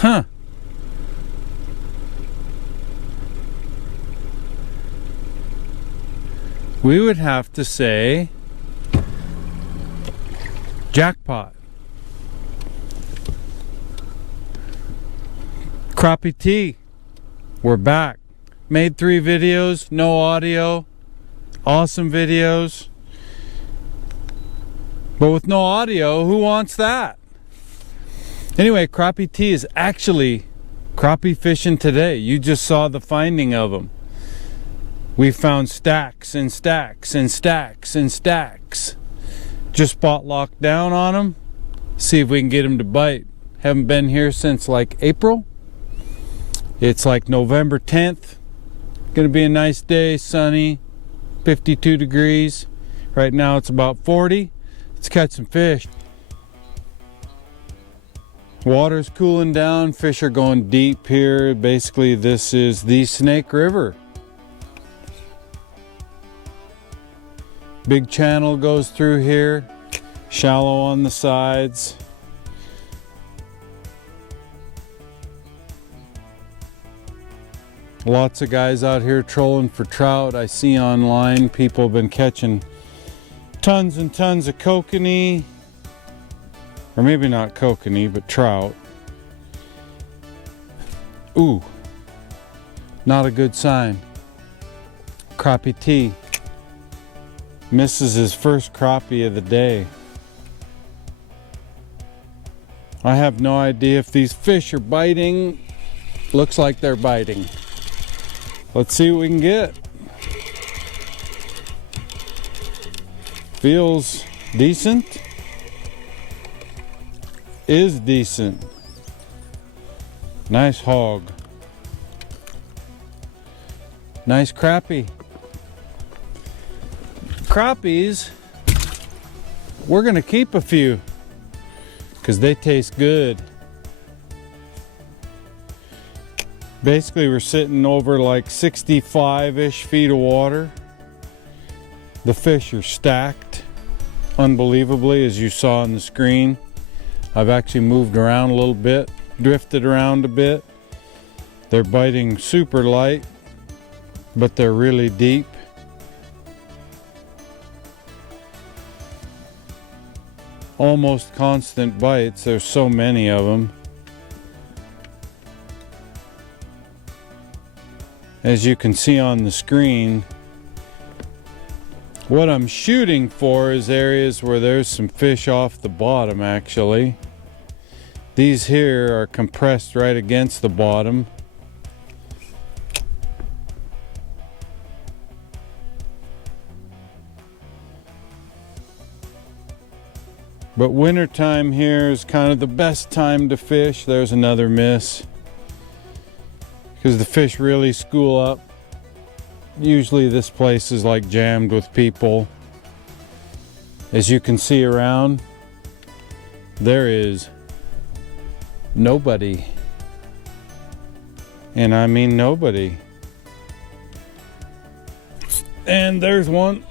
Huh. We would have to say jackpot. CrappieT. We're back. Made 3 videos, no audio. Awesome videos. But with no audio, who wants that? Anyway, CrappieT is actually crappie fishing today. You just saw the finding of them. We found stacks and stacks and stacks and stacks. Just spot locked down on them. See if we can get them to bite. Haven't been here since like April. It's like November 10th. Gonna be a nice day, sunny, 52 degrees. Right now it's about 40. Let's catch some fish. Water's cooling down. Fish are going deep here. Basically, this is the Snake River. Big channel goes through here, shallow on the sides. Lots of guys out here trolling for trout. I see online people have been catching tons and tons of kokanee, or maybe not kokanee, but trout. Ooh, not a good sign. CrappieT misses his first crappie of the day. I have no idea if these fish are biting. Looks like they're biting. Let's see what we can get. Feels decent. Is decent. Nice hog. Nice crappie. Crappies, we're gonna keep a few because they taste good. Basically, we're sitting over like 65-ish feet of water. The fish are stacked unbelievably, as you saw on the screen. I've actually moved around a little bit, drifted around a bit. They're biting super light, but they're really deep. Almost constant bites. There's so many of them. As you can see on the screen, what I'm shooting for is areas where there's some fish off the bottom actually. These here are compressed right against the bottom. But wintertime here is kind of the best time to fish. There's another miss. Because the fish really school up. Usually this place is like jammed with people. As you can see around, there is nobody. And I mean nobody. And there's one.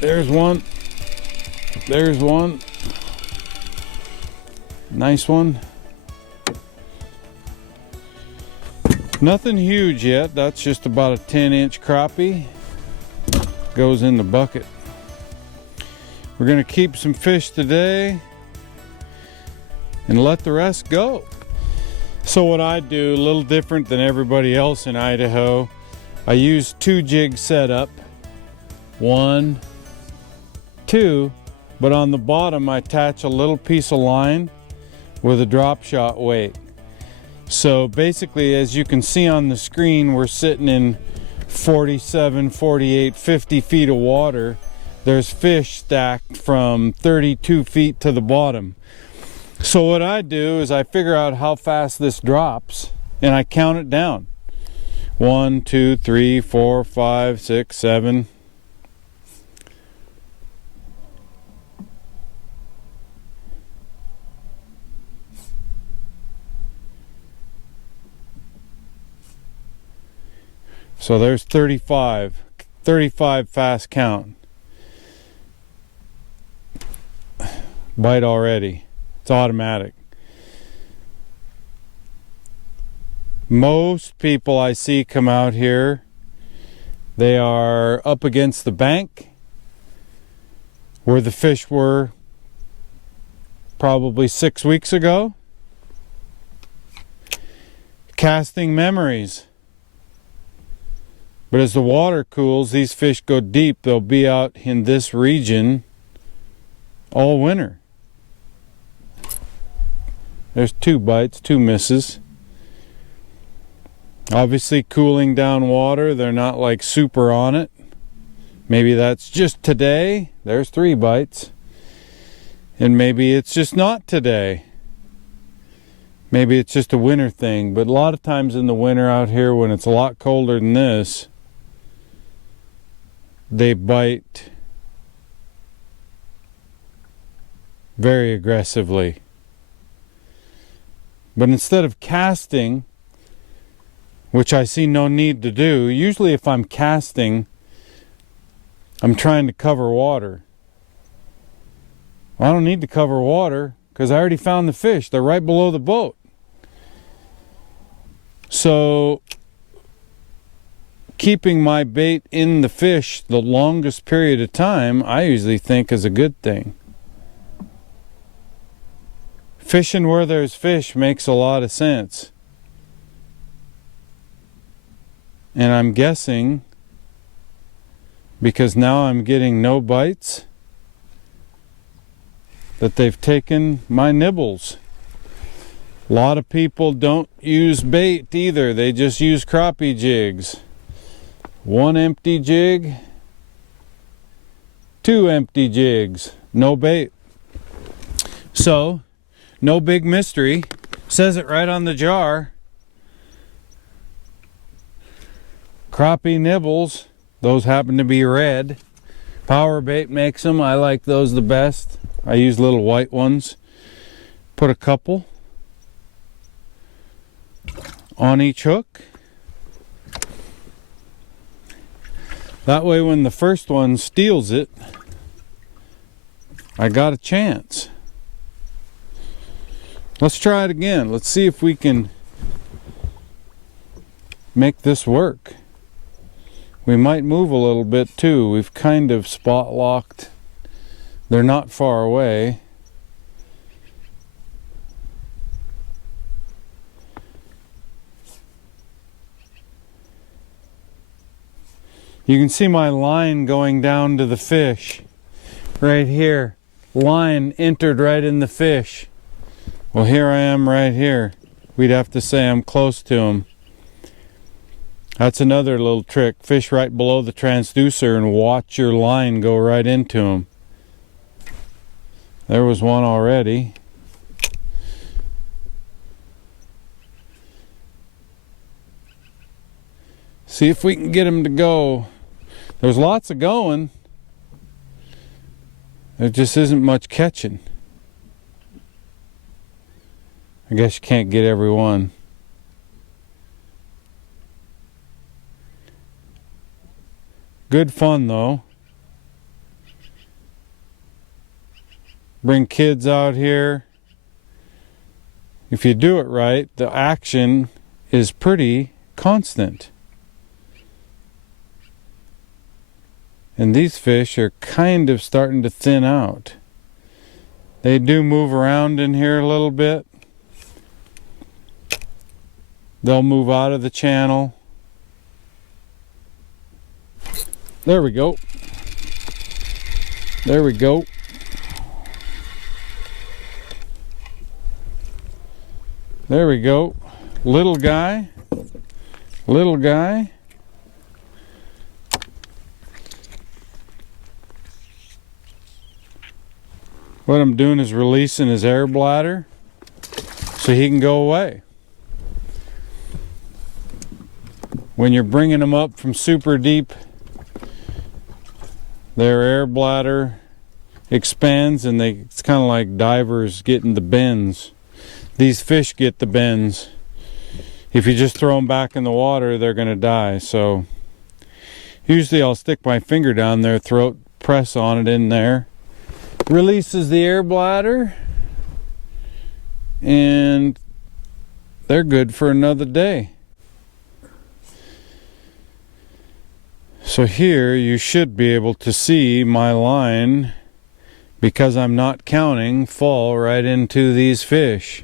There's one. There's one. Nice one. Nothing huge yet. That's just about a 10-inch crappie. Goes in the bucket. We're gonna keep some fish today and let the rest go. So what I do, a little different than everybody else in Idaho, I use 2 jig setup. 1, 2, but on the bottom I attach a little piece of line with a drop shot weight. So basically, as you can see on the screen, we're sitting in 47, 48, 50 feet of water. There's fish stacked from 32 feet to the bottom. So what I do is I figure out how fast this drops and I count it down. 1, 2, 3, 4, 5, 6, 7. So there's 35 fast count. Bite already. It's automatic. Most people I see come out here, they are up against the bank where the fish were probably 6 weeks ago. Casting memories. But as the water cools, these fish go deep. They'll be out in this region all winter. There's 2 bites, 2 misses. Obviously cooling down water, they're not like super on it. Maybe that's just today. There's 3 bites. And maybe it's just not today. Maybe it's just a winter thing. But a lot of times in the winter out here when it's a lot colder than this, they bite very aggressively. But instead of casting, which I see no need to do, usually if I'm casting, I'm trying to cover water. I don't need to cover water because I already found the fish. They're right below the boat. So keeping my bait in the fish the longest period of time, I usually think is a good thing. Fishing where there's fish makes a lot of sense. And I'm guessing, because now I'm getting no bites, that they've taken my nibbles. A lot of people don't use bait either. They just use crappie jigs. 1 empty jig, 2 empty jigs, no bait. So, no big mystery. Says it right on the jar. Crappie nibbles. Those happen to be red. Power bait makes them. I like those the best. I use little white ones. Put a couple on each hook. That way when the first one steals it, I got a chance. Let's try it again. Let's see if we can make this work. We might move a little bit too. We've kind of spot locked. They're not far away. You can see my line going down to the fish. Right here. Line entered right in the fish. Well, here I am right here. We'd have to say I'm close to him. That's another little trick. Fish right below the transducer and watch your line go right into him. There was one already. See if we can get him to go. There's lots of going. There just isn't much catching. I guess you can't get every one. Good fun though. Bring kids out here. If you do it right, the action is pretty constant. And these fish are kind of starting to thin out. They do move around in here a little bit. They'll move out of the channel. There we go. There we go. There we go. Little guy. Little guy. What I'm doing is releasing his air bladder so he can go away. When you're bringing them up from super deep, their air bladder expands and it's kind of like divers getting the bends. These fish get the bends. If you just throw them back in the water, they're going to die. So usually I'll stick my finger down their throat, press on it in there. Releases the air bladder and they're good for another day. So here you should be able to see my line, because I'm not counting, fall right into these fish.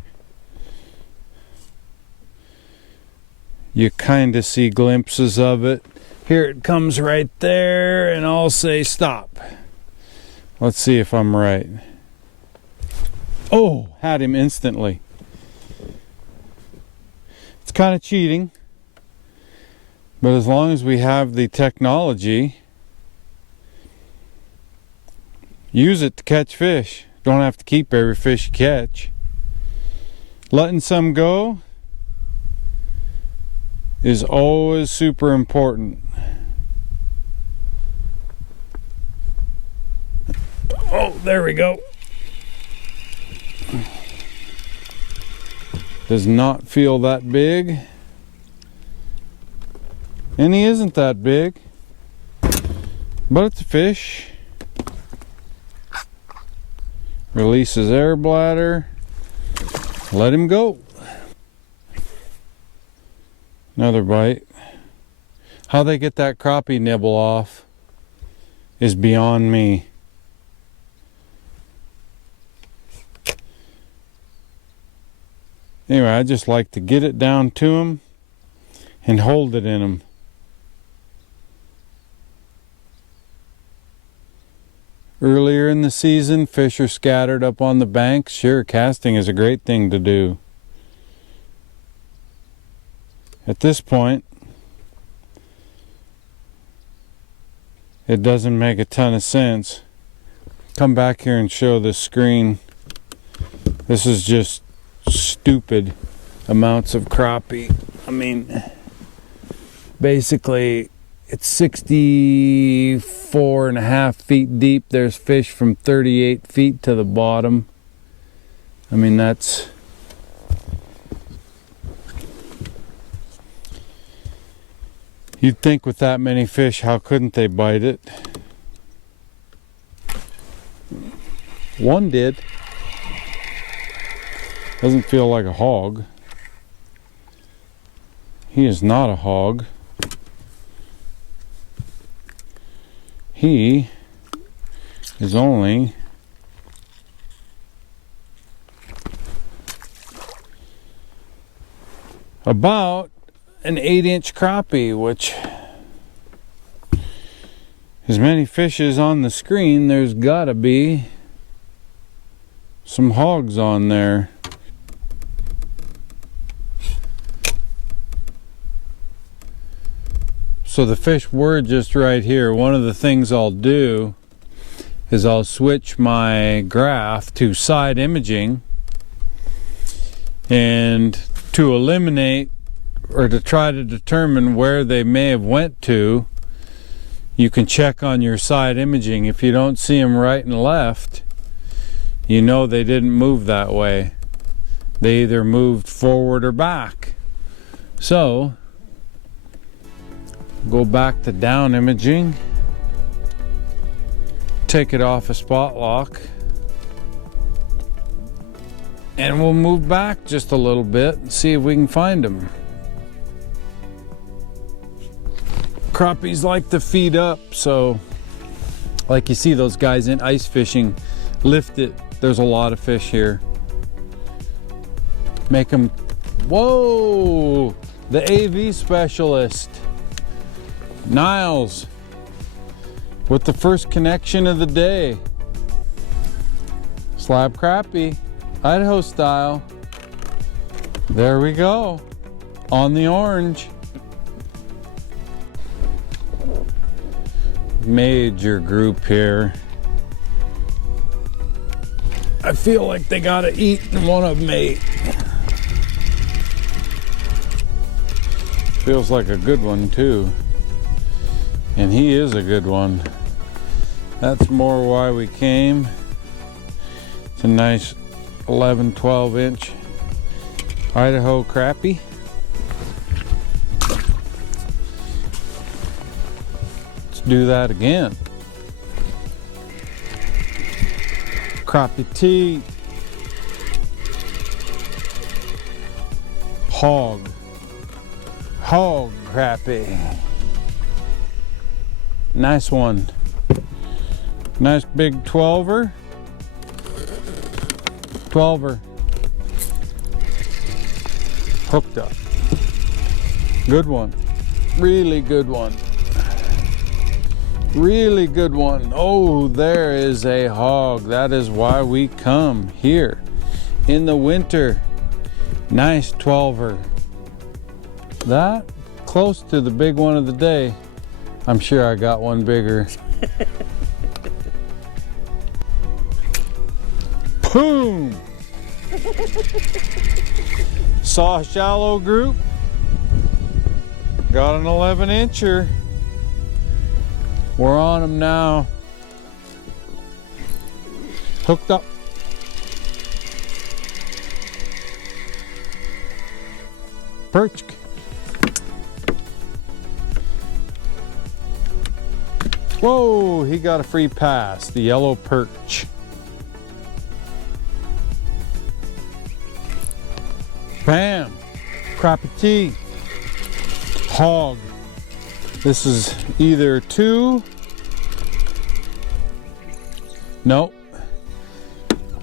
You kind of see glimpses of it. Here it comes right there, and I'll say stop. Let's see if I'm right. Oh, had him instantly. It's kind of cheating, but as long as we have the technology, use it to catch fish. Don't have to keep every fish you catch. Letting some go is always super important. Oh, there we go. Does not feel that big. And he isn't that big. But it's a fish. Release his air bladder. Let him go. Another bite. How they get that crappie nibble off is beyond me. Anyway, I just like to get it down to him and hold it in him. Earlier in the season, fish are scattered up on the banks. Sure, casting is a great thing to do. At this point, it doesn't make a ton of sense. Come back here and show the screen. This is just stupid amounts of crappie. I mean, basically it's 64.5 feet deep. There's fish from 38 feet to the bottom. I mean, that's you'd think with that many fish, how couldn't they bite it? One did. Doesn't feel like a hog. He is not a hog. He is only about an 8-inch crappie, which, as many fishes on the screen, there's gotta be some hogs on there. So the fish were just right here. One of the things I'll do is I'll switch my graph to side imaging, and to eliminate or to try to determine where they may have went to, you can check on your side imaging. If you don't see them right and left, you know they didn't move that way. They either moved forward or back. So go back to down imaging, take it off a spot lock, and we'll move back just a little bit and see if we can find them. Crappies like to feed up, so like you see those guys in ice fishing, lift it. There's a lot of fish here. Make them, whoa, the AV specialist. Niles with the first connection of the day. Slab crappie, Idaho style. There we go, on the orange. Major group here. I feel like they gotta eat and one of them ate. Feels like a good one too. And he is a good one. That's more why we came. It's a nice 11, 12 inch Idaho crappie. Let's do that again. CrappieT. Hog crappie. Nice one. Nice big 12er. 12er. Hooked up. Good one. Really good one. Really good one. Oh, there is a hog. That is why we come here in the winter. Nice 12er. That close to the big one of the day. I'm sure I got one bigger. Boom! Saw a shallow group. Got an 11-incher. We're on them now. Hooked up. Perch. Whoa, he got a free pass. The yellow perch. Bam! CrappieT. Hog. This is either two. Nope.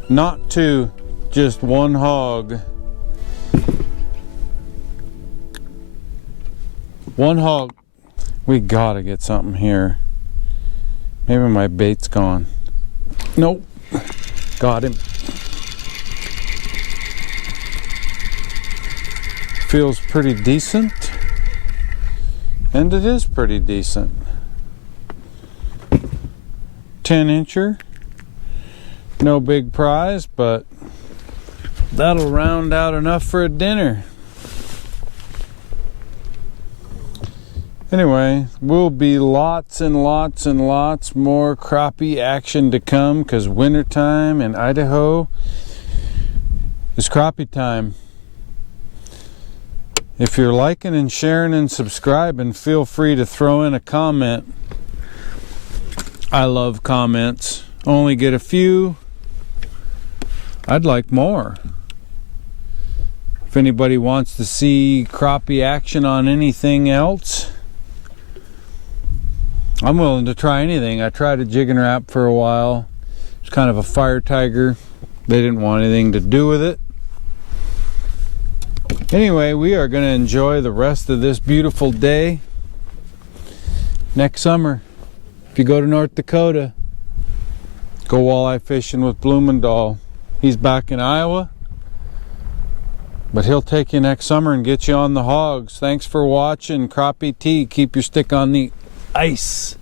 Not two. Just one hog. One hog. We gotta get something here. Maybe my bait's gone. Nope. Got him. Feels pretty decent. And it is pretty decent. 10-incher. No big prize, but that'll round out enough for a dinner. Anyway, will be lots and lots and lots more crappie action to come, because wintertime in Idaho is crappie time. If you're liking and sharing and subscribing, feel free to throw in a comment. I love comments. Only get a few. I'd like more. If anybody wants to see crappie action on anything else, I'm willing to try anything. I tried a jig and wrap for a while. It's kind of a fire tiger. They didn't want anything to do with it. Anyway, we are going to enjoy the rest of this beautiful day. Next summer, if you go to North Dakota, go walleye fishing with Blumendahl. He's back in Iowa, but he'll take you next summer and get you on the hogs. Thanks for watching CrappieT. Keep your stick on the ice.